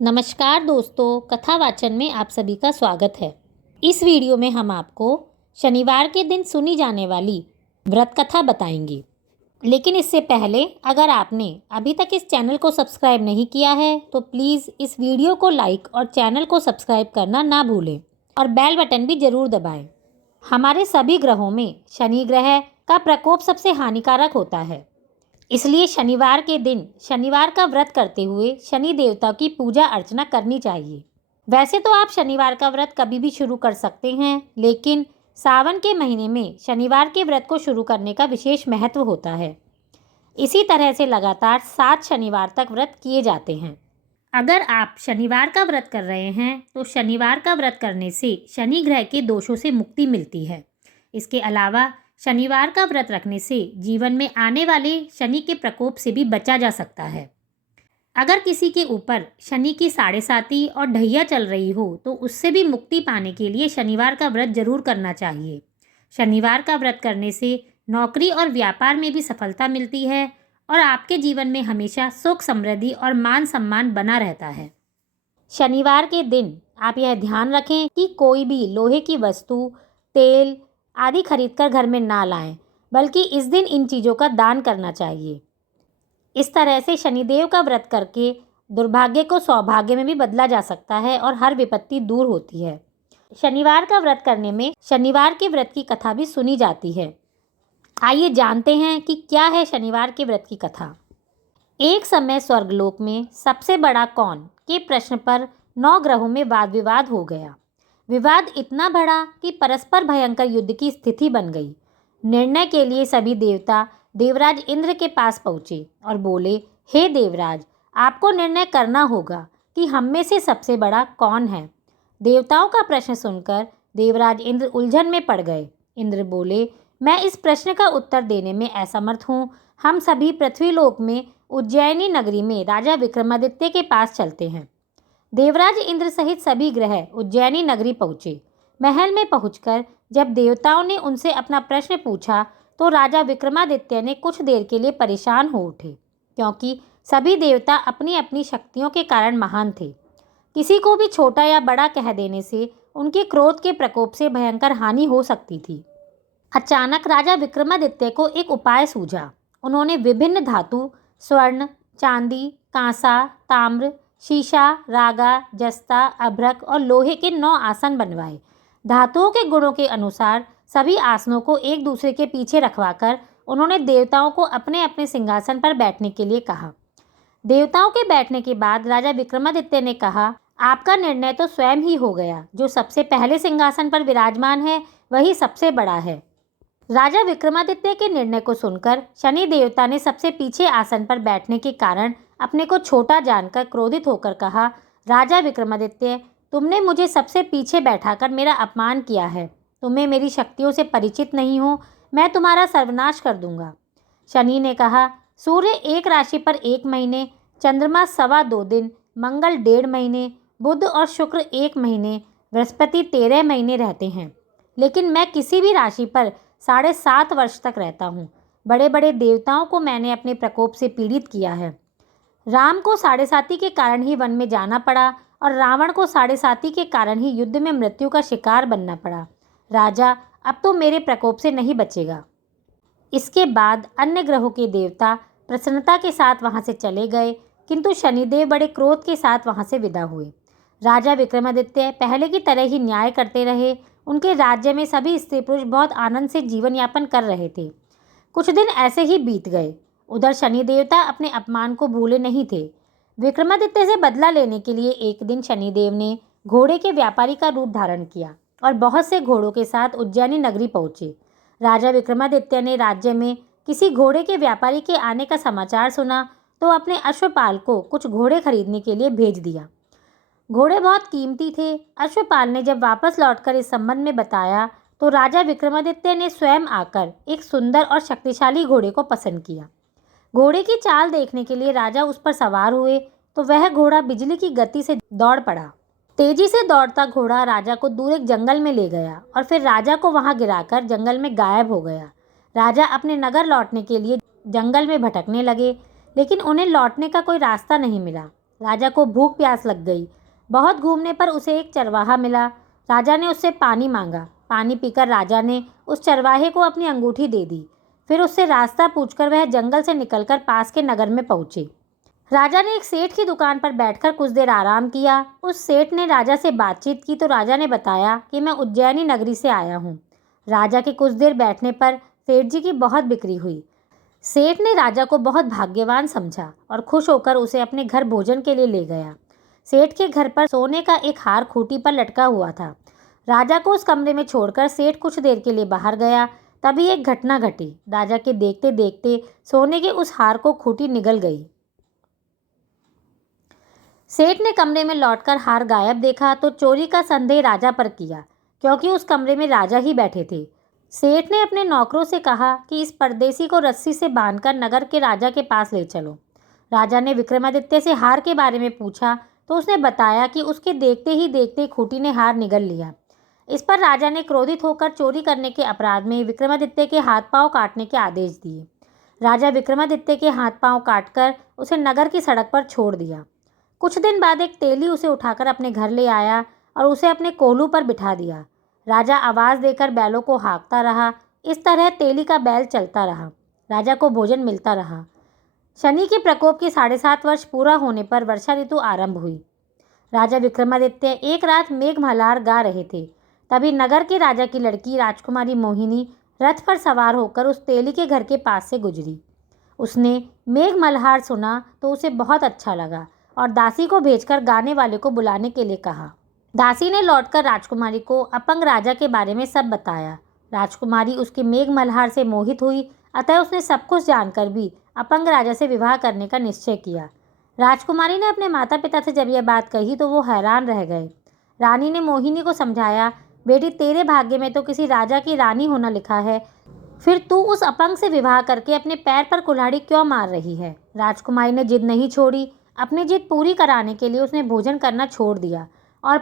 नमस्कार दोस्तों, कथा वाचन में आप सभी का स्वागत है। इस वीडियो में हम आपको शनिवार के दिन सुनी जाने वाली व्रत कथा बताएंगे। लेकिन इससे पहले अगर आपने अभी तक इस चैनल को सब्सक्राइब नहीं किया है तो प्लीज़ इस वीडियो को लाइक और चैनल को सब्सक्राइब करना ना भूलें और बेल बटन भी ज़रूर दबाएं। हमारे सभी ग्रहों में शनि ग्रह का प्रकोप सबसे हानिकारक होता है, इसलिए शनिवार के दिन शनिवार का व्रत करते हुए शनि देवता की पूजा अर्चना करनी चाहिए। वैसे तो आप शनिवार का व्रत कभी भी शुरू कर सकते हैं, लेकिन सावन के महीने में शनिवार के व्रत को शुरू करने का विशेष महत्व होता है। इसी तरह से लगातार 7 शनिवार तक व्रत किए जाते हैं। अगर आप शनिवार का व्रत कर रहे हैं तो शनिवार का व्रत करने से शनि ग्रह के दोषों से मुक्ति मिलती है। इसके अलावा शनिवार का व्रत रखने से जीवन में आने वाले शनि के प्रकोप से भी बचा जा सकता है। अगर किसी के ऊपर शनि की 7.5 और ढैया चल रही हो तो उससे भी मुक्ति पाने के लिए शनिवार का व्रत जरूर करना चाहिए। शनिवार का व्रत करने से नौकरी और व्यापार में भी सफलता मिलती है और आपके जीवन में हमेशा सुख, समृद्धि और मान सम्मान बना रहता है। शनिवार के दिन आप यह ध्यान रखें कि कोई भी लोहे की वस्तु, तेल आदि खरीदकर घर में ना लाएं, बल्कि इस दिन इन चीज़ों का दान करना चाहिए। इस तरह से शनिदेव का व्रत करके दुर्भाग्य को सौभाग्य में भी बदला जा सकता है और हर विपत्ति दूर होती है। शनिवार का व्रत करने में शनिवार के व्रत की कथा भी सुनी जाती है। आइए जानते हैं कि क्या है शनिवार के व्रत की कथा। एक समय स्वर्गलोक में सबसे बड़ा कौन के प्रश्न पर 9 ग्रहों में वाद विवाद हो गया। विवाद इतना बढ़ा कि परस्पर भयंकर युद्ध की स्थिति बन गई। निर्णय के लिए सभी देवता देवराज इंद्र के पास पहुँचे और बोले, हे देवराज, आपको निर्णय करना होगा कि हम में से सबसे बड़ा कौन है। देवताओं का प्रश्न सुनकर देवराज इंद्र उलझन में पड़ गए। इंद्र बोले, मैं इस प्रश्न का उत्तर देने में असमर्थ हूँ। हम सभी पृथ्वीलोक में उज्जैनी नगरी में राजा विक्रमादित्य के पास चलते हैं। देवराज इंद्र सहित सभी ग्रह उज्जैनी नगरी पहुँचे। महल में पहुंचकर जब देवताओं ने उनसे अपना प्रश्न पूछा तो राजा विक्रमादित्य ने कुछ देर के लिए परेशान हो उठे, क्योंकि सभी देवता अपनी अपनी शक्तियों के कारण महान थे। किसी को भी छोटा या बड़ा कह देने से उनके क्रोध के प्रकोप से भयंकर हानि हो सकती थी। अचानक राजा विक्रमादित्य को एक उपाय सूझा। उन्होंने विभिन्न धातु, स्वर्ण, चांदी, कांसा, ताम्र, शीशा, रागा, जस्ता, अभ्रक और लोहे के 9 आसन बनवाए। धातुओं के गुणों के अनुसार सभी आसनों को एक दूसरे के पीछे रखवाकर उन्होंने देवताओं को अपने अपने सिंहासन पर बैठने के लिए कहा। देवताओं के बैठने के बाद राजा विक्रमादित्य ने कहा, आपका निर्णय तो स्वयं ही हो गया। जो सबसे पहले सिंहासन पर विराजमान है वही सबसे बड़ा है। राजा विक्रमादित्य के निर्णय को सुनकर शनि देवता ने सबसे पीछे आसन पर बैठने के कारण अपने को छोटा जानकर क्रोधित होकर कहा, राजा विक्रमादित्य, तुमने मुझे सबसे पीछे बैठाकर मेरा अपमान किया है। तुम्हें मेरी शक्तियों से परिचित नहीं हो। मैं तुम्हारा सर्वनाश कर दूंगा। शनि ने कहा, सूर्य एक राशि पर 1 महीने, चंद्रमा 2.25 दिन, मंगल 1.5 महीने, बुध और शुक्र 1 महीने, बृहस्पति 13 महीने रहते हैं, लेकिन मैं किसी भी राशि पर 7.5 वर्ष तक रहता हूँ। बड़े बड़े देवताओं को मैंने अपने प्रकोप से पीड़ित किया है। राम को 7.5 के कारण ही वन में जाना पड़ा और रावण को 7.5 के कारण ही युद्ध में मृत्यु का शिकार बनना पड़ा। राजा, अब तो मेरे प्रकोप से नहीं बचेगा। इसके बाद अन्य ग्रहों के देवता प्रसन्नता के साथ वहां से चले गए, किंतु शनिदेव बड़े क्रोध के साथ वहां से विदा हुए। राजा विक्रमादित्य पहले की तरह ही न्याय करते रहे। उनके राज्य में सभी स्त्री पुरुष बहुत आनंद से जीवन यापन कर रहे थे। कुछ दिन ऐसे ही बीत गए। उधर शनि देवता अपने अपमान को भूले नहीं थे। विक्रमादित्य से बदला लेने के लिए एक दिन शनिदेव ने घोड़े के व्यापारी का रूप धारण किया और बहुत से घोड़ों के साथ उज्जैनी नगरी पहुंचे। राजा विक्रमादित्य ने राज्य में किसी घोड़े के व्यापारी के आने का समाचार सुना तो अपने अश्वपाल को कुछ घोड़े खरीदने के लिए भेज दिया। घोड़े बहुत कीमती थे। अश्वपाल ने जब वापस लौटकर इस संबंध में बताया तो राजा विक्रमादित्य ने स्वयं आकर एक सुंदर और शक्तिशाली घोड़े को पसंद किया। घोड़े की चाल देखने के लिए राजा उस पर सवार हुए तो वह घोड़ा बिजली की गति से दौड़ पड़ा। तेजी से दौड़ता घोड़ा राजा को दूर एक जंगल में ले गया और फिर राजा को वहां गिराकर जंगल में गायब हो गया। राजा अपने नगर लौटने के लिए जंगल में भटकने लगे, लेकिन उन्हें लौटने का कोई रास्ता नहीं मिला। राजा को भूख प्यास लग गई। बहुत घूमने पर उसे एक चरवाहा मिला। राजा ने उससे पानी मांगा। पानी पीकर राजा ने उस चरवाहे को अपनी अंगूठी दे दी। फिर उससे रास्ता पूछकर वह जंगल से निकलकर पास के नगर में पहुंचे। राजा ने एक सेठ की दुकान पर बैठकर कुछ देर आराम किया। उस सेठ ने राजा से बातचीत की तो राजा ने बताया कि मैं उज्जैनी नगरी से आया हूँ। राजा के कुछ देर बैठने पर सेठ जी की बहुत बिक्री हुई। सेठ ने राजा को बहुत भाग्यवान समझा और खुश होकर उसे अपने घर भोजन के लिए ले गया। सेठ के घर पर सोने का एक हार खूंटी पर लटका हुआ था। राजा को उस कमरे में छोड़कर सेठ कुछ देर के लिए बाहर गया। तभी एक घटना घटी। राजा के देखते देखते सोने के उस हार को खूंटी निगल गई। सेठ ने कमरे में लौटकर हार गायब देखा तो चोरी का संदेह राजा पर किया, क्योंकि उस कमरे में राजा ही बैठे थे। सेठ ने अपने नौकरों से कहा कि इस परदेसी को रस्सी से बांधकर नगर के राजा के पास ले चलो। राजा ने विक्रमादित्य से हार के बारे में पूछा तो उसने बताया कि उसके देखते ही देखते खूंटी ने हार निगल लिया। इस पर राजा ने क्रोधित होकर चोरी करने के अपराध में विक्रमादित्य के हाथ पांव काटने के आदेश दिए। राजा विक्रमादित्य के हाथ पांव काटकर उसे नगर की सड़क पर छोड़ दिया। कुछ दिन बाद एक तेली उसे उठाकर अपने घर ले आया और उसे अपने कोल्हू पर बिठा दिया। राजा आवाज़ देकर बैलों को हाँकता रहा। इस तरह तेली का बैल चलता रहा। राजा को भोजन मिलता रहा। शनि के प्रकोप के 7.5 वर्ष पूरा होने पर वर्षा ऋतु आरंभ हुई। राजा विक्रमादित्य एक रात मेघ मल्हार गा रहे थे। तभी नगर के राजा की लड़की राजकुमारी मोहिनी रथ पर सवार होकर उस तेली के घर के पास से गुजरी। उसने मेघ मल्हार सुना तो उसे बहुत अच्छा लगा और दासी को भेजकर गाने वाले को बुलाने के लिए कहा। दासी ने लौटकर राजकुमारी को अपंग राजा के बारे में सब बताया। राजकुमारी उसके मेघ मल्हार से मोहित हुई, अतः उसने सब कुछ जानकर भी अपंग राजा से विवाह करने का निश्चय किया। राजकुमारी ने अपने माता पिता से जब यह बात कही तो वो हैरान रह गए। रानी ने मोहिनी को समझाया, बेटी तेरे भाग्य में तो किसी राजा की रानी होना लिखा है, फिर तू उस अपंग से विवाह करके अपने पैर पर कुल्हाड़ी क्यों मार रही है। राजकुमारी ने जिद नहीं छोड़ी। अपनी जिद पूरी कराने के लिए उसने भोजन करना छोड़ दिया और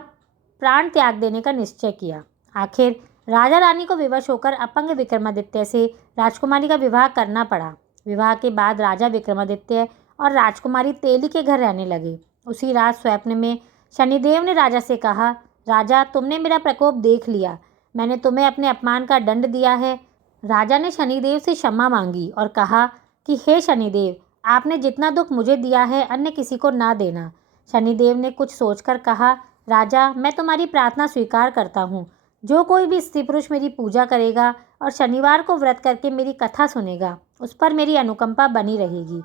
प्राण त्याग देने का निश्चय किया। आखिर राजा रानी को विवश होकर अपंग विक्रमादित्य से राजकुमारी का विवाह करना पड़ा। विवाह के बाद राजा विक्रमादित्य और राजकुमारी तेली के घर रहने लगे। उसी रात स्वप्न में शनिदेव ने राजा से कहा, राजा तुमने मेरा प्रकोप देख लिया, मैंने तुम्हें अपने अपमान का दंड दिया है। राजा ने शनिदेव से क्षमा मांगी और कहा कि हे शनिदेव, आपने जितना दुख मुझे दिया है अन्य किसी को ना देना। शनिदेव ने कुछ सोचकर कहा, राजा मैं तुम्हारी प्रार्थना स्वीकार करता हूँ। जो कोई भी स्त्री पुरुष मेरी पूजा करेगा और शनिवार को व्रत करके मेरी कथा सुनेगा, उस पर मेरी अनुकंपा बनी रहेगी।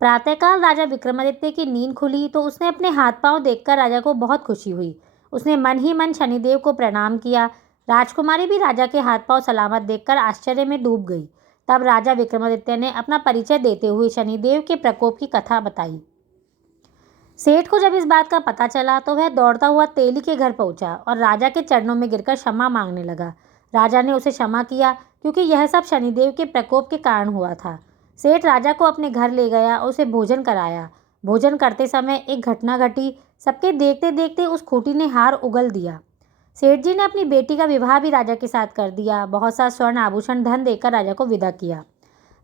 प्रातःकाल राजा विक्रमादित्य की नींद खुली तो उसने अपने हाथ पांव देखकर राजा को बहुत खुशी हुई। उसने मन ही मन शनिदेव को प्रणाम किया। राजकुमारी भी राजा के हाथ पांव सलामत देखकर आश्चर्य में डूब गई। तब राजा विक्रमादित्य ने अपना परिचय देते हुए शनिदेव के प्रकोप की कथा बताई। सेठ को जब इस बात का पता चला तो वह दौड़ता हुआ तेली के घर पहुंचा और राजा के चरणों में गिरकर क्षमा मांगने लगा। राजा ने उसे क्षमा किया क्योंकि यह सब शनिदेव के प्रकोप के कारण हुआ था। सेठ राजा को अपने घर ले गया और उसे भोजन कराया। भोजन करते समय एक घटना घटी। सबके देखते देखते उस खूंटी ने हार उगल दिया। सेठ जी ने अपनी बेटी का विवाह भी राजा के साथ कर दिया। बहुत सा स्वर्ण आभूषण धन देकर राजा को विदा किया।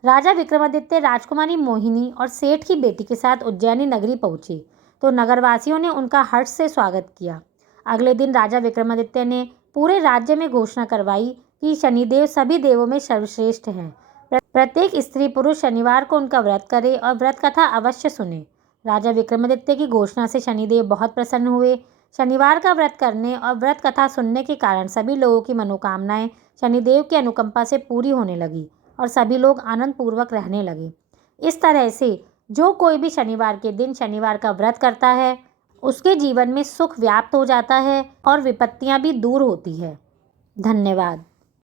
राजा विक्रमादित्य राजकुमारी मोहिनी और सेठ की बेटी के साथ उज्जैनी नगरी पहुंचे तो नगरवासियों ने उनका हर्ष से स्वागत किया। अगले दिन राजा विक्रमादित्य ने पूरे राज्य में घोषणा करवाई कि शनिदेव सभी देवों में सर्वश्रेष्ठ हैं। प्रत्येक स्त्री पुरुष शनिवार को उनका व्रत करे और व्रत कथा अवश्य सुने। राजा विक्रमादित्य की घोषणा से शनिदेव बहुत प्रसन्न हुए। शनिवार का व्रत करने और व्रत कथा सुनने के कारण सभी लोगों की मनोकामनाएं शनिदेव की अनुकंपा से पूरी होने लगी और सभी लोग आनंद पूर्वक रहने लगे। इस तरह से जो कोई भी शनिवार के दिन शनिवार का व्रत करता है उसके जीवन में सुख व्याप्त हो जाता है और विपत्तियां भी दूर होती है। धन्यवाद।